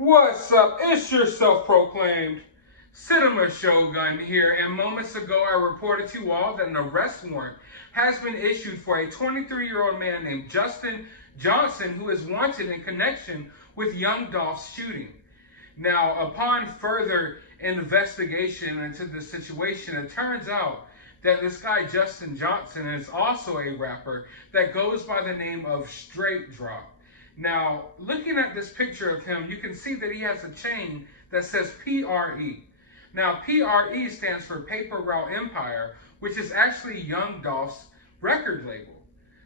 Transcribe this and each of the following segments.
What's up? It's your self-proclaimed cinema shogun here, and moments ago I reported to you all that an arrest warrant has been issued for a 23-year-old man named Justin Johnson who is wanted in connection with young Dolph's shooting. Now, upon further investigation into this situation, it turns out that this guy Justin Johnson is also a rapper that goes by the name of Sh00ter. Now, looking at this picture of him, you can see that he has a chain that says PRE. Now, PRE stands for Paper Route Empire, which is actually Young Dolph's record label.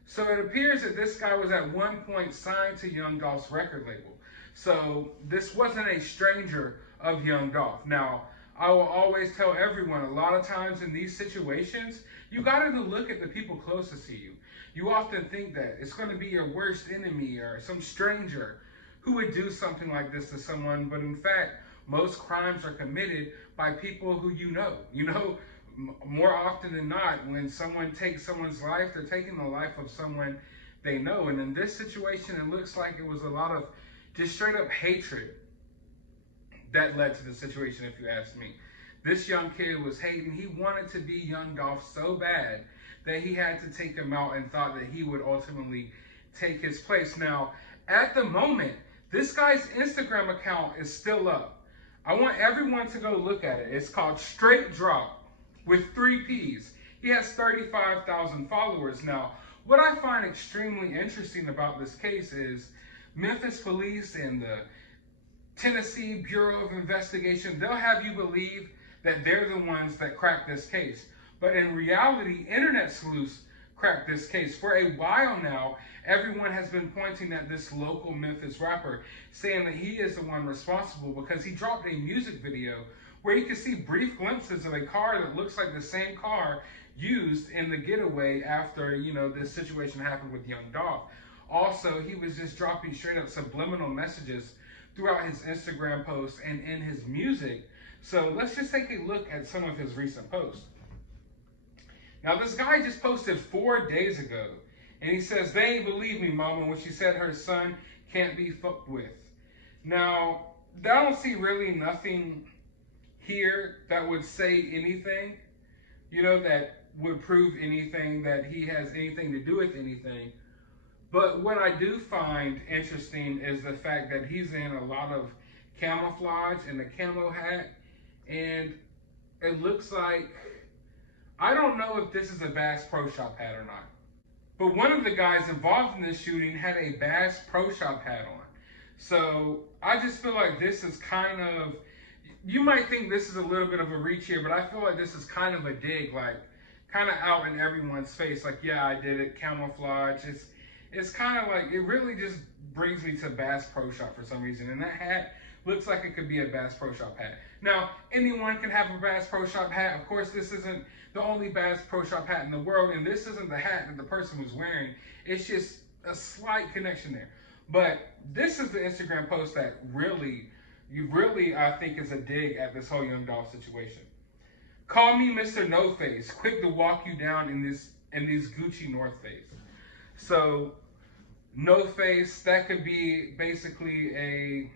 So it appears that this guy was at one point signed to Young Dolph's record label. So this wasn't a stranger of Young Dolph. Now, I will always tell everyone, a lot of times in these situations, you got to look at the people closest to you. You often think that it's going to be your worst enemy or some stranger who would do something like this to someone, but in fact, most crimes are committed by people who you know. You know, more often than not, when someone takes someone's life, they're taking the life of someone they know. And in this situation, it looks like it was a lot of just straight up hatred that led to the situation, if you ask me. This young kid was hating. He wanted to be Young Dolph so bad that he had to take him out and thought that he would ultimately take his place. Now, at the moment, this guy's Instagram account is still up. I want everyone to go look at it. It's called Sh00ter with 3 P's. He has 35,000 followers. Now, what I find extremely interesting about this case is Memphis police and the Tennessee Bureau of Investigation, they'll have you believe that they're the ones that cracked this case. But in reality, internet sleuths cracked this case. For a while now, everyone has been pointing at this local Memphis rapper, saying that he is the one responsible because he dropped a music video where you can see brief glimpses of a car that looks like the same car used in the getaway after, this situation happened with Young Dolph. Also, he was just dropping straight up subliminal messages throughout his Instagram posts and in his music. So let's just take a look at some of his recent posts. Now, this guy just posted 4 days ago, and he says, "They ain't believe me, mama, when she said her son can't be fucked with." Now, I don't see really nothing here that would say anything, that would prove anything, that he has anything to do with anything. But what I do find interesting is the fact that he's in a lot of camouflage and a camo hat, and it looks like, I don't know if this is a Bass Pro Shop hat or not, but one of the guys involved in this shooting had a Bass Pro Shop hat on. So I just feel like this is kind of, you might think this is a little bit of a reach here, but I feel like this is kind of a dig, like kind of out in everyone's face. Like, yeah, I did it, camouflage. It's kind of like, it really just brings me to Bass Pro Shop for some reason. And that hat looks like it could be a Bass Pro Shop hat. Now, anyone can have a Bass Pro Shop hat. Of course, this isn't the only Bass Pro Shop hat in the world, and this isn't the hat that the person was wearing. It's just a slight connection there. But this is the Instagram post that really, I think is a dig at this whole Young Dolph situation. "Call me Mr. No Face, quick to walk you down in these Gucci North Face." So, No Face, that could be basically a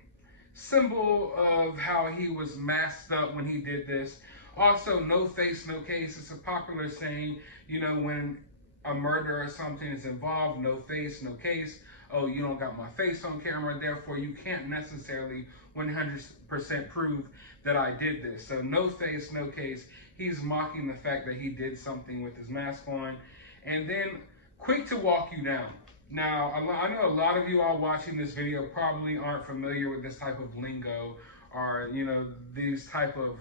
symbol of how he was masked up when he did this. Also, no face, no case. It's a popular saying, when a murder or something is involved, no face, no case. Oh, you don't got my face on camera, therefore you can't necessarily 100% prove that I did this. So no face, no case. He's mocking the fact that he did something with his mask on. And then quick to walk you down. Now, I know a lot of you all watching this video probably aren't familiar with this type of lingo or, these type of,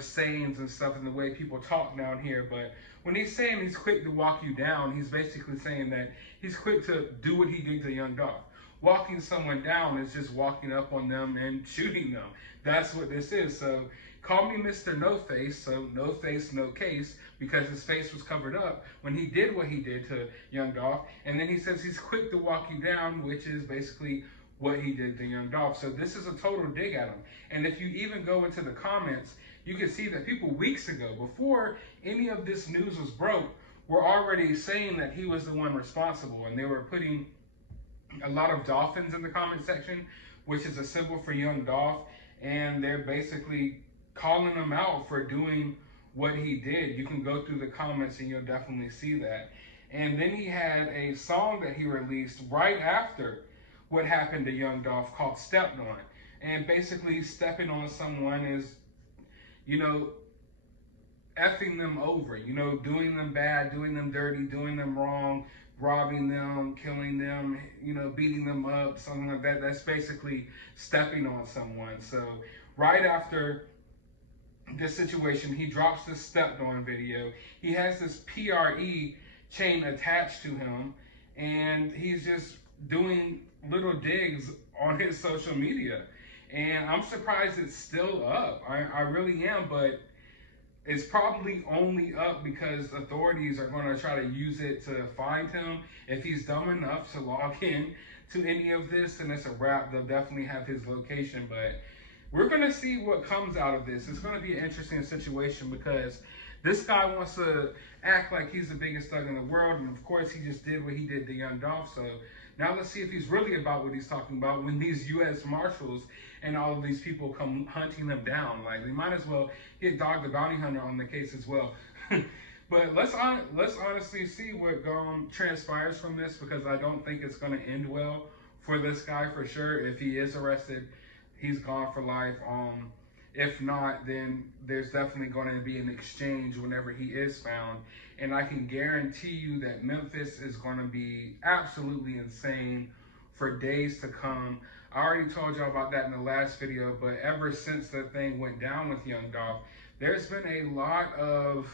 sayings and stuff and the way people talk down here. But when he's saying he's quick to walk you down, he's basically saying that he's quick to do what he did to Young Dolph. Walking someone down is just walking up on them and shooting them. That's what this is. So call me Mr. No Face, so no face, no case, because his face was covered up when he did what he did to Young Dolph. And then he says he's quick to walk you down, which is basically what he did to Young Dolph. So this is a total dig at him. And if you even go into the comments, you can see that people weeks ago, before any of this news was broke, were already saying that he was the one responsible. And they were putting a lot of dolphins in the comment section, which is a symbol for young Dolph, and they're basically calling him out for doing what he did. You can go through the comments and you'll definitely see that. And then he had a song that he released right after what happened to young Dolph called Stepped On. And basically stepping on someone is, you know, effing them over, you know, doing them bad, doing them dirty, doing them wrong, robbing them, killing them, you know, beating them up, something like that. That's basically stepping on someone. So right after this situation, he drops this stepped on video. He has this PRE chain attached to him, and he's just doing little digs on his social media. And I'm surprised it's still up. I really am, but it's probably only up because authorities are going to try to use it to find him. If he's dumb enough to log in to any of this, then it's a wrap. They'll definitely have his location, but we're going to see what comes out of this. It's going to be an interesting situation because this guy wants to act like he's the biggest thug in the world, and of course he just did what he did to young Dolph. So now let's see if he's really about what he's talking about when these U.S. Marshals and all of these people come hunting him down. Like, they might as well get Dog the Bounty Hunter on the case as well. But let's honestly see what transpires from this, because I don't think it's going to end well for this guy for sure. If he is arrested, he's gone for life. If not, then there's definitely going to be an exchange whenever he is found. And I can guarantee you that Memphis is going to be absolutely insane for days to come. I already told y'all about that in the last video, but ever since the thing went down with young Dolph, there's been a lot of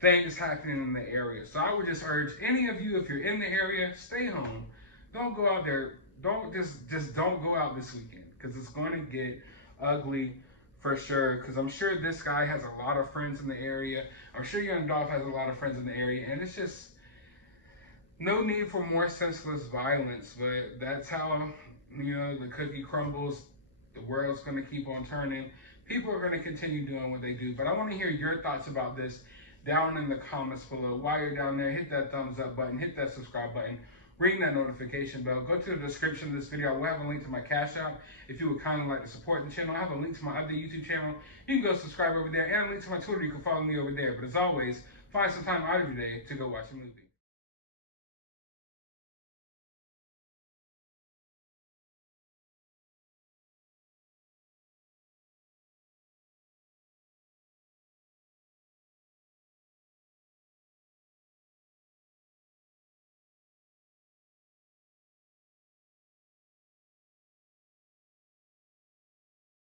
things happening in the area. So I would just urge any of you, if you're in the area, stay home. Don't go out there. Don't just don't go out this weekend, because it's going to get ugly for sure. Because I'm sure this guy has a lot of friends in the area. I'm sure young Dolph has a lot of friends in the area, and it's just no need for more senseless violence. But that's how, you know, the cookie crumbles. The world's going to keep on turning. People are going to continue doing what they do. But I want to hear your thoughts about this down in the comments below. While you're down there, hit that thumbs up button, hit that subscribe button, ring that notification bell. Go to the description of this video. I will have a link to my Cash App if you would kindly like to support the channel. I have a link to my other YouTube channel. You can go subscribe over there, and a link to my Twitter. You can follow me over there. But as always, find some time out of your day to go watch a movie.